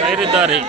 ರಾಯರಿದ್ದಾರೆ.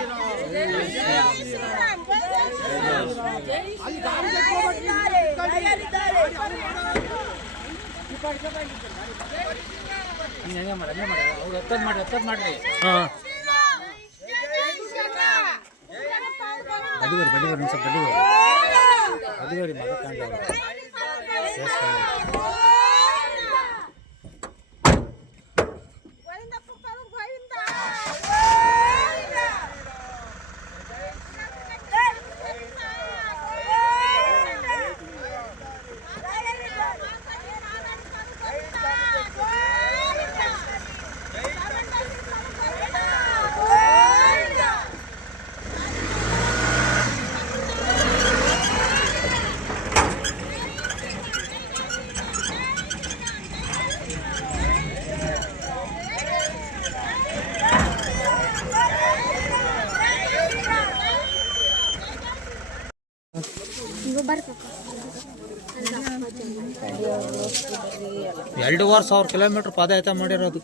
ಎರಡೂವರೆ ಸಾವಿರ ಕಿಲೋಮೀಟರ್ ಪಾದಯಾತ್ರೆ ಮಾಡಿರೋದು.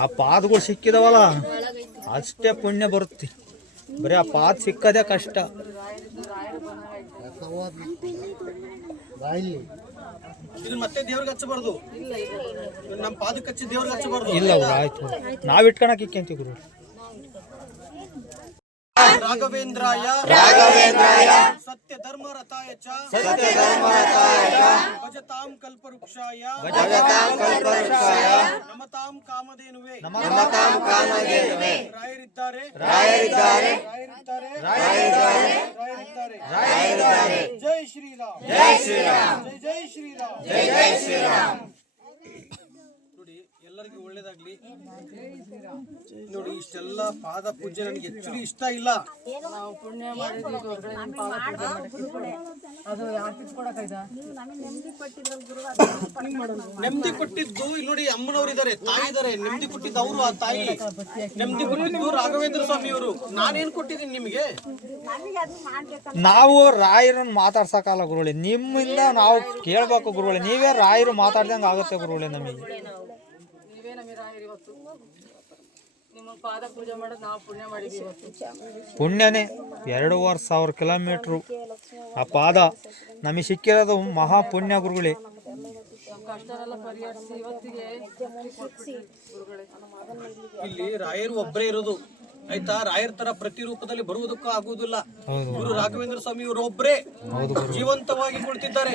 ಆ ಪಾದಗಳು ಸಿಕ್ಕಿದವಲ್ಲ ಅಷ್ಟೇ ಪುಣ್ಯ ಬರುತ್ತೆ. ಬರೀ ಆ ಪಾದ ಸಿಕ್ಕದೇ ಕಷ್ಟ. ಮತ್ತೆ ದೇವ್ರಿಗೆ ಹಚ್ಚಬಾರ್ದು, ನಮ್ಮ ಪಾದಕ್ಕೆ ಹಚ್ಚಿ ದೇವ್ರಿಗೆ ಹಚ್ಚಬಾರ್ದು. ಇಲ್ಲ ಆಯ್ತು, ನಾವ್ ಇಟ್ಕೊಳಕ್ ಇಕ್ಕಂತೀವಿ ಗುರು. ರಾಘವೇಂದ್ರಾಯ ಸತ್ಯ ಧರ್ಮ ರಥಾಯ ಚ ಭಜತಾಂ ಕಲ್ಪವೃಕ್ಷಾಯ ನಮತಾಂ ಕಾಮಧೇನುವೆ. ರಾಯರಿದ್ದಾರೆ. ಜೈ ಶ್ರೀರಾಮ್. ಜೈ ಶ್ರೀರಾಮ್. ನೋಡಿ, ಎಲ್ಲರಿಗೂ ಒಳ್ಳೇದಾಗ್ಲಿ. ನೋಡಿ, ಇಷ್ಟೆಲ್ಲ ಪಾದ ಪೂಜೆ ನನಗೆ ಆಕ್ಚುಲಿ ಇಷ್ಟ ಇಲ್ಲ. ನೆಮ್ಮದಿ ಕೊಟ್ಟಿದ್ದು ಇಲ್ಲಿ ನೋಡಿ, ಅಮ್ಮನವ್ರು ಇದಾರೆ, ತಾಯಿ ಇದಾರೆ. ನೆಮ್ಮದಿ ಕೊಟ್ಟಿದ್ದು ಅವರು, ಆ ತಾಯಿ. ನೆಮ್ಮದಿ ಕೊಟ್ಟಿದ್ದು ರಾಘವೇಂದ್ರ ಸ್ವಾಮಿ ಅವರು. ನಾನೇನ್ ಕೊಟ್ಟಿದ್ದೀನಿ ನಿಮ್ಗೆ? ನಾವು ರಾಯರನ್ನ ಮಾತಾಡ್ಸಕ್ಕಲ್ಲ ಗುರುಗಳೇ, ನಿಮ್ಮಿಂದ ನಾವು ಕೇಳ್ಬೇಕು ಗುರುಗಳೇ. ನೀವೇ ರಾಯರು ಮಾತಾಡ್ದಂಗೆ ಆಗುತ್ತೆ ಗುರುಗಳೇ. ನಮಗೆ ಪುಣ್ಯನೇ. 2500 ಕಿಲೋಮೀಟ್ರು ಆ ಪಾದ ನಮಗೆ ಸಿಕ್ಕಿರೋದು ಮಹಾ ಪುಣ್ಯ ಗುರುಗಳೇ. ಇಲ್ಲಿ ರಾಯರು ಒಬ್ಬರೇ ಇರೋದು, ಆಯ್ತಾ? ರಾಯರ ತರ ಪ್ರತಿ ರೂಪದಲ್ಲಿ ಬರುವುದಕ್ಕೂ ಆಗುವುದಿಲ್ಲ. ಗುರು ರಾಘವೇಂದ್ರ ಸ್ವಾಮಿ ಅವರು ಒಬ್ಬರೇ ಜೀವಂತವಾಗಿ ಕುಳಿತಿದ್ದಾರೆ,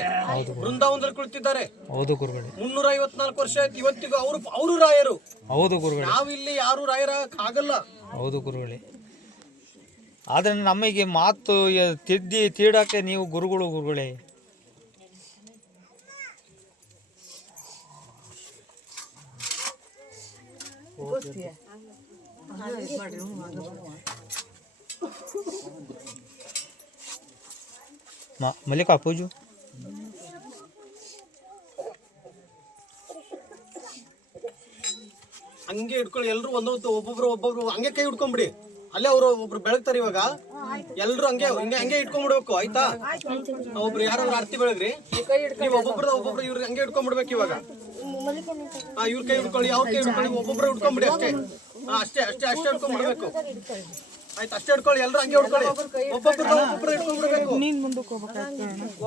ಬೃಂದಾವನದಲ್ಲಿ ಕುಳಿತಿದ್ದಾರೆ. 354 ವರ್ಷ ಆಯ್ತು ಇವತ್ತಿಗೂ ಅವರು ರಾಯರು. ಹೌದು ಗುರುಗಳೇ. ನಾವಿಲ್ಲಿ ಯಾರು ರಾಯರ ಆಗಲ್ಲ. ಹೌದು ಗುರುಗಳೇ. ಆದ್ರೆ ನಮಗೆ ಮಾತು ತೀಡಕ್ಕೆ ನೀವು ಗುರುಗಳೇ. ಮಲ್ಲಿಕಾ ಪೂಜು ಹಂಗೆ ಹಿಡ್ಕೊಳ್ಳಿ. ಎಲ್ರು ಒಬ್ಬೊಬ್ರು ಹಂಗೆ ಕೈ ಹಿಡ್ಕೊಂಡ್ಬಿಡಿ. ಅಲ್ಲೇ ಅವರು ಒಬ್ರು ಬೆಳಗ್ತಾರೆ. ಇವಾಗ ಎಲ್ರು ಹಂಗೆ ಇಟ್ಕೊಂಡ್ಬಿಡ್ಬೇಕು, ಆಯ್ತಾ? ಒಬ್ರು ಯಾರು ಆರ್ತಿ ಬೆಳಗ್ರಿ, ನೀವು ಒಬ್ಬೊಬ್ರು ಇವ್ರಿಗೆ ಹಂಗೆ ಹಿಡ್ಕೊಂಡ್ಬಿಡ್ಬೇಕು. ಇವಾಗ ಇವ್ರ ಕೈ ಹಿಡ್ಕೊಳ್ಳಿ, ಅವ್ರ ಕೈ ಹಿಡ್ಕೊಳ್ಳಿ, ಒಬ್ಬೊಬ್ರು ಹಿಡ್ಕೊಂಡ್ಬಿಡಿ. ಅಷ್ಟೇ ಹಿಡ್ಕೊಂಡ್ಬಿಡ್ಬೇಕು, ಆಯ್ತು? ಅಷ್ಟೇ ಹಿಡ್ಕೊಳ್ಳಿ, ಎಲ್ರು ಹಂಗೆ ಹಿಡ್ಕೊಳ್ಳಿ. ಒಬ್ಬೊಬ್ರು ಹಿಡ್ಕೊಂಡ್ಬಿಡ್ಬೇಕು,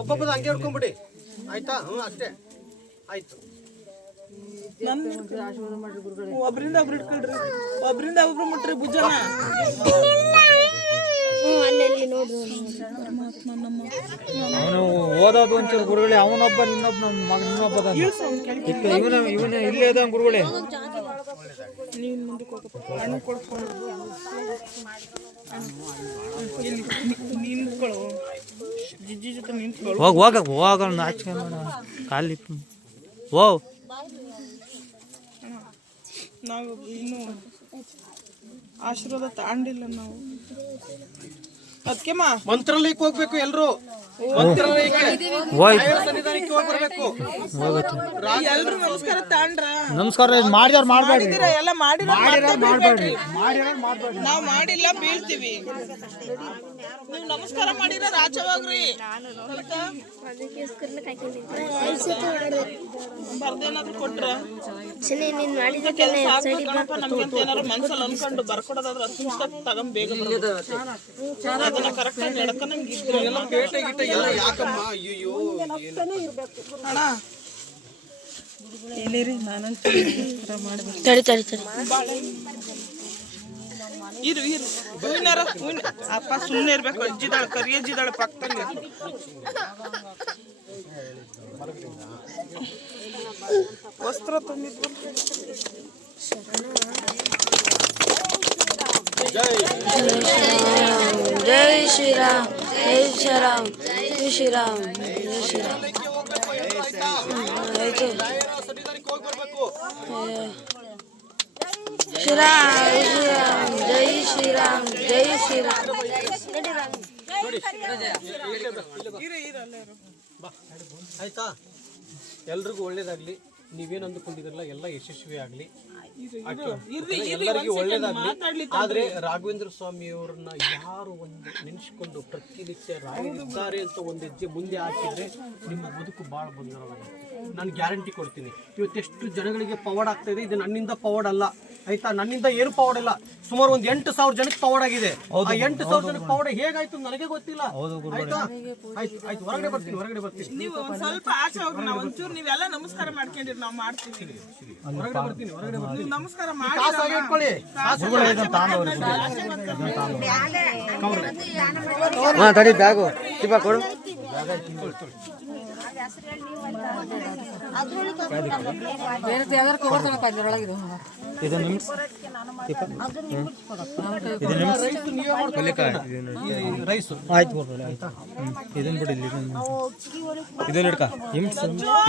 ಒಬ್ಬೊಬ್ರು ಹಂಗೆ ಹಿಡ್ಕೊಂಡ್ಬಿಡಿ, ಆಯ್ತಾ? ಅಷ್ಟೇ ಆಯ್ತು. ಒಬ್ರಿಂದ ಒಬ್ರು ಇಟ್ಕೊಳ್ರಿ, ಒಬ್ರಿಂದ ಒಬ್ರು ಮುಟ್ರಿ ಭುಜನ. ಅವನು ಓದೋದು ಒಂಚೂರು ಗುರುಗಳೇ. ಅವನೊಬ್ಬ ಇನ್ನೊಬ್ಬ ಇವನ ಇಲ್ಲೇ ಇದ ಗುರುಗಳೇ. ಹೋಗ ನಾಚಿಕೆ ಮಾಡ ಕಾಲಿ ಓ. ನಾವು ಇನ್ನು ಆಶೀರ್ವಾದ ತಗೊಂಡಿಲ್ಲ. ನಾವು ಅದಕ್ಕೆಮ್ಮ ಮಂತ್ರಾಲಯಕ್ಕೆ ಹೋಗ್ಬೇಕು ಎಲ್ರು. ಮಂತ್ರಾಲಯಕ್ಕೆ ಸನ್ನಿಧಾನಕ್ಕೆ ಹೋಗಿ ಬರ್ಬೇಕು. ಎಲ್ರು ನಮಸ್ಕಾರ ತಾಂಡ್ರ ನಮಸ್ಕಾರ ಮಾಡಿದವ್ರು ಮಾಡ್ಬೇಡ್ರಿ, ಎಲ್ಲ ಮಾಡಿರೋ ಮಾಡ್ಬೇಡ್ರಿ. ನಾವ್ ಮಾಡಿಲ್ಲ ಬೀಳ್ತೀವಿ. ನೀವ್ ನಮಸ್ಕಾರ ಮಾಡಿರ ರಾಚವಾಗ್ರಿ ಬರ್ದೇನಾದ್ರು ಕೊಟ್ರ ಗಣಪ ನಮ್ಗೆಂತ ಏನಾದ್ರು ಮನ್ಸಲ್ಲಿ ಅನ್ಕೊಂಡು ಬರ್ಕೊಡೋದಾದ್ರೆ ಅದು ತಗೊಂಡ್ ಬೇಗ ಅದನ್ನ ಕರೆಕ್ಟ್ ಆಗಿ ನಡ್ಕೊಂಡಂಗಿದ್ರು ಎಲ್ಲ ಪೇಟೆ ಗಿಟ ಎಲ್ಲ ಯಾಕಮ್ಮ? ಅಯ್ಯೋ ಅಣ್ಣ ಹೇಳಿರಿ ನಾನಂತ ಇರು ಹೂವಿನಾರ ಅಪ್ಪ ಸುಮ್ಮನೆ ಇರ್ಬೇಕು. ಅಜ್ಜಿದಾಳ ಕರಿ ಅಜ್ಜಿದಾಳ ಪಕ್ಕದಲ್ಲಿ ವಸ್ತ್ರ ತುಂಬಿದ್ವು. ಜೈ ಶ್ರೀರಾಮ್ ಜೈ ಶ್ರೀರಾಮ್ ಜೈ ಶ್ರೀರಾಮ್ ಜೈ ಶ್ರೀರಾಮ್. ಆಯ್ತು ಶ್ರೀರಾಮ್ ಜೈ ಶ್ರೀರಾಮ್ ಜೈ ಶ್ರೀರಾಮ್. ಆಯ್ತಾ? ಎಲ್ರಿಗೂ ಒಳ್ಳೇದಾಗ್ಲಿ. ನೀವೇನು ಅಂದುಕೊಂಡಿದ್ರಲ್ಲ ಎಲ್ಲ ಯಶಸ್ವಿ ಆಗ್ಲಿ, ಎಲ್ಲರಿಗೂ ಒಳ್ಳೇದಾಗ್ಲಿ. ಆದ್ರೆ ರಾಘವೇಂದ್ರ ಸ್ವಾಮಿಯವ್ರನ್ನ ಯಾರು ಒಂದು ನೆನೆಸ್ಕೊಂಡು ಪ್ರತಿನಿತ್ಯ ರಾಯರಿದ್ದಾರೆ ಅಂತ ಒಂದು ಹೆಜ್ಜೆ ಮುಂದೆ ಹಾಕಿದ್ರೆ ನಿಮ್ಮ ಬದುಕು ಭಾಳ ಬಂಗಾರವಾಗುತ್ತೆ. ನಾನು ಗ್ಯಾರಂಟಿ ಕೊಡ್ತೀನಿ. ಇವತ್ತೆಷ್ಟು ಜನಗಳಿಗೆ ಪವಾಡ್ ಆಗ್ತಾ ಇದೆ, ಇದು ನನ್ನಿಂದ ಪವಾಡ್ ಅಲ್ಲ. ಆಯ್ತಾ? ನನ್ನಿಂದ ಏನು ಪವಾಡ್ ಇಲ್ಲ. ಸುಮಾರು ಒಂದು 8,000 ಜನಕ್ಕೆ ಪವಾಡ್ ಆಗಿದೆ. ಆ 8,000 ಜನಕ್ಕೆ ಪವಾಡ್ ಹೇಗಾಯ್ತು ನನಗೆ ಗೊತ್ತಿಲ್ಲ. ಆಯ್ತಾ? ಆಯ್ತು ಹೊರಗಡೆ ಬರ್ತೀನಿ. ನೀವು ಒಂದ್ ಸ್ವಲ್ಪ ಆಚೆ ಹೋಗ್ರಿ, ನಾವು ಒಂಚೂರು ನೀವೆಲ್ಲ ನಮಸ್ಕಾರ ಮಾಡ್ಕೊಂಡಿರಿ, ನಾವು ಮಾಡ್ತೀವಿ. ಹೊರಗಡೆ ಬರ್ತೀನಿ. ನೀವು ನಮಸ್ಕಾರ ಮಾಡಿ ಕಾಸು ಹಾಗೆ ಇಟ್ಕೊಳ್ಳಿ. ತಡಿ ಬ್ಯಾಗು ಟಿಪ ಕೊಡು. ಇದು ನಿಮ್ಸ್ ರೈಸು ಆಯ್ತು ಕೊಡ್ರಿ. ಆಯ್ತಾ? ಇದನ್ನ ಬಿಡಿ, ಇದನ್ನ ಹಿಡ್ಕ ಹಿಮ್ಸ್,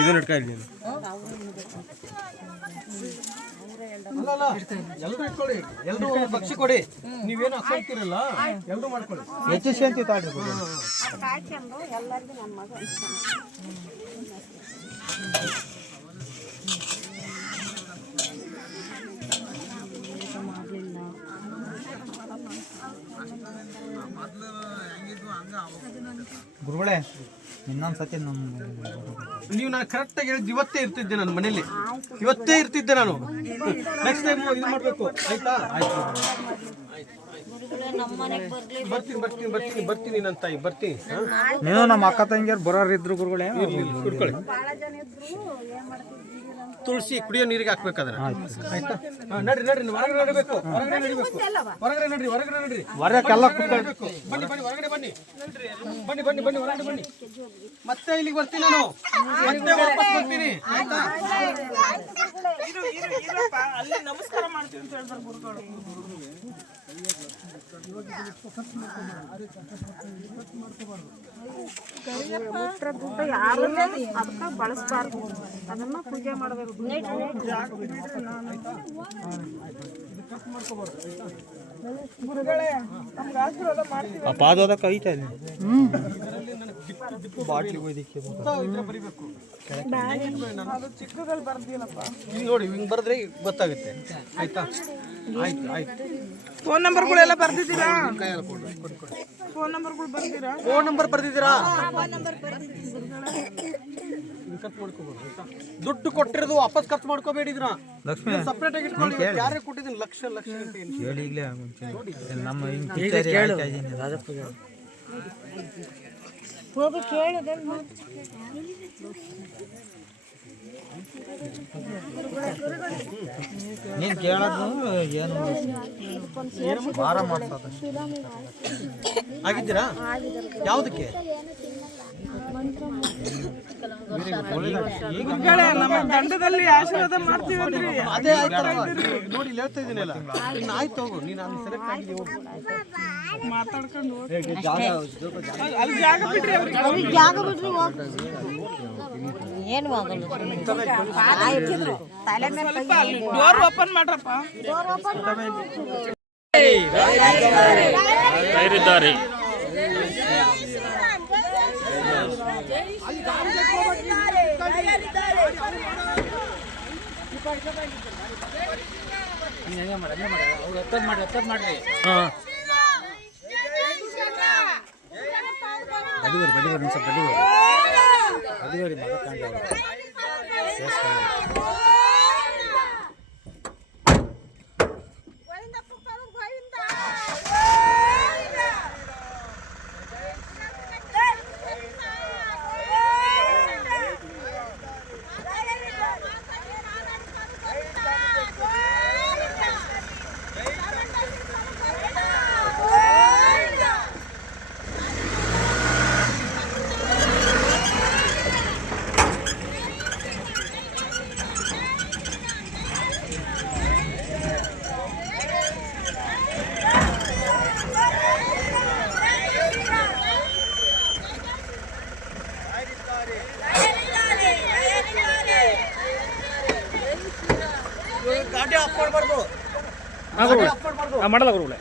ಇದನ್ನ ಹಿಡ್ಕ ಇಲ್ಲಿ. ಎಲ್ರು ಇಟ್ಕೊಳ್ಳಿ, ಎಲ್ರು ಭಕ್ಷಿ ಕೊಡಿ. ನೀವೇನು ಹಾಕೊಳ್ತೀರಲ್ಲ ಎಲ್ರು ಮಾಡ್ಕೊಳ್ಳಿ. ಹೆಚ್ಚು ಅಂತ ತಾಳ್ರಿ. ಗುರುಗಳೇ ಇನ್ನೊಂದು ಸತಿ ನೀವು ನಾನು ಕರೆಕ್ಟಾಗಿ ಹೇಳಿದ್ದು ಇವತ್ತೇ ಇರ್ತಿದ್ದೆ ನಾನು ಮನೇಲಿ. ಇವತ್ತೇ ಇರ್ತಿದ್ದೆ ನಾನು. ನೆಕ್ಸ್ಟ್ ಟೈಮ್ ಇದು ಮಾಡಬೇಕು. ಆಯ್ತಾ? ಬರ್ತೀನಿ ನನ್ನ ತಾಯಿ, ಬರ್ತೀನಿ. ನೀವು ನಮ್ಮ ಅಕ್ಕ ತಂಗಿಯರು ಬರೋರು ಇದ್ರು ಗುರುಗಳೇ. ಕುಡ್ಕೊಳ್ಳಿ. ತುಳಸಿ ಕುಡಿಯೋ ನೀರಿಗೆ ಹಾಕ್ಬೇಕಾದ್ರೆ. ಆಯ್ತಾ? ನಡ್ರಿ ಹೊರಗಡೆ ನಡಿಬೇಕು. ಹೊರಗಡೆ ನಡ್ರಿ. ಹೊರಗೆಲ್ಲ ಬನ್ನಿ ಹೊರಗಡೆ ಬನ್ನಿ. ಹೊರಗಡೆ ಬನ್ನಿ. ಮತ್ತೆ ಇಲ್ಲಿಗೆ ಬರ್ತೀನಿ ನಾನು. ಮತ್ತೆ ವಾಪಸ್ ಬರ್ತೀನಿ. ಆಯ್ತಾ? ಇರಪ್ಪ, ಅಲ್ಲಿ ನಮಸ್ಕಾರ ಮಾಡ್ತೀವಿ ಅಂತ ಹೇಳ್ತಾರೆ ಗುರುಗಳು. ಅದಕ್ಕೆ ಬಳಸಬಾರ್ದು, ಅದನ್ನ ಪೂಜೆ ಮಾಡಬೇಕು. ಗುರುಗಳೇ ನಮ್ಗೆ ಆಶೀರ್ವಾದ ಮಾಡ್ತೀವಿ. ಆ ಪಾದೋದಕ್ಕೆ ಐತೆ ಅಲ್ಲಿ ಬಾಟ್ಲಿ ಒಯ್ದಿಕ್ಕೆ ಬರಿಬೇಕು. ಅದು ಚಿಕ್ಕದಲ್ಲಿ ಬರ್ದಿಲ್ಲಪ್ಪ. ಇಲ್ಲಿ ನೋಡಿ, ಹಿಂಗೆ ಬರೆದ್ರೆ ಗೊತ್ತಾಗುತ್ತೆ. ಆಯ್ತಾ? ಆಯ್ತು. ಫೋನ್ ನಂಬರ್ಗಳೆಲ್ಲ ಬರ್ದಿದ್ದೀರಾ? ಫೋನ್ ನಂಬರ್ಗಳು ಬರ್ದಿರಾ? ಫೋನ್ ನಂಬರ್ ಬರ್ದಿದ್ದೀರಾ? ದುಡ್ಡು ಕೊಟ್ಟಿರೋದು ವಾಪಸ್ ಖರ್ಚು ಮಾಡ್ಕೋಬೇಡಿದ್ರ. ಲಕ್ಷ್ಮಿ ಸಪ್ರೇಟ್ ಆಗಿ ಇಟ್ಕೊಳ್ಳಿ. ಯಾರೇ ಕೊಟ್ಟಿದ್ದೀನಿ ಲಕ್ಷ ಅಂತ ಹೇಳಿ ಈಗಲೇ ನಮ್ಮ ಹೋಗಿ ಕೇಳಿದೆ. ನೀನು ಕೇಳೋದು ಏನು ಭಾರ ಮಾಡ್ಸೋದು ಆಗಿದ್ದೀರಾ? ಯಾವುದಕ್ಕೆ? ಗುರುಗಳೇ ನಮ್ಮ ದಂಡದಲ್ಲಿ ಆಶೀರ್ವಾದ ಮಾಡ್ತೀವಿ ಅಂದ್ರಿ. ಅದೇ ಆಯ್ತಲ್ಲ ನೋಡಿ, ಇಲ್ಲಿ ಹೇಳ್ತಾ ಇದ್ದೀನಲ್ಲ. ಇನ್ನು ಆಯ್ತು ಹೋಗು, ನೀನು ಅಲ್ಲಿ ಸೆಲೆಕ್ಟ್ ಆಗಿದೆ ಹೋಗು. ಮಾತಾಡ್ಕೊಂಡು ಅಲ್ಲಿ ಜಾಗ ಬಿಡ್ರಿ ಅವ್ರಿಗೆ. ಜಾಗ ಬಿಡ್ರಿ ಹೋಗಿ. ಏನು ಆಗಲ್ಲ. ತಲೆ ಮೇಲೆ ಡೋರ್ ಓಪನ್ ಮಾಡ್ರಪ್ಪ. ಹಾಂ ಗಾಡಿ ಆಫ್ ಮಾಡಬಾರ್ದು. ಮಾಡಲ್ಲ ಗುರುಗಳೇ.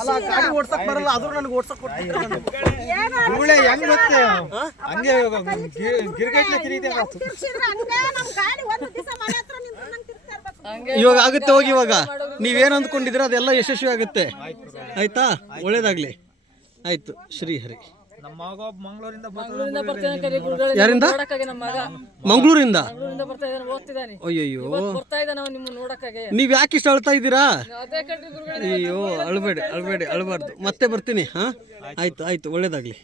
ಅಲ್ಲ ಗಾಡಿ ಓಡ್ಸಕ್ ಬರಲ್ಲ, ಆದ್ರೂ ನನಗೆ ಓಡ್ಸಕ್ ಕೊಡ್ತಿದ್ರು. ಗುರುಗಳೇ ಹೆಂಗ್ ಮತ್ತೆ ಹಂಗೆ ಗಿರ್ಗಟ್ಲೆ ತಿರುಗಿದೆ. ಇವಾಗ ಆಗುತ್ತೆ ಹೋಗಿ. ಇವಾಗ ನೀವೇನು ಅಂದ್ಕೊಂಡಿದ್ರೆ ಅದೆಲ್ಲ ಯಶಸ್ವಿ ಆಗುತ್ತೆ. ಆಯ್ತಾ? ಒಳ್ಳೇದಾಗ್ಲಿ. ಆಯ್ತು. ಶ್ರೀಹರಿ. ನಮ್ಮ ಮಗ ಮಂಗಳೂರಿಂದ ಯಾರಿಂದ? ಮಂಗಳೂರಿಂದ. ಅಯ್ಯಯ್ಯೋ, ನೀವ್ ಯಾಕೆ ಇಷ್ಟ ಅಳ್ತಾ ಇದ್ದೀರಾ? ಅಯ್ಯೋ, ಅಳ್ಬೇಡಿ ಅಳ್ಬಾರ್ದು. ಮತ್ತೆ ಬರ್ತೀನಿ. ಹಾ, ಆಯ್ತು ಆಯ್ತು, ಒಳ್ಳೇದಾಗ್ಲಿ.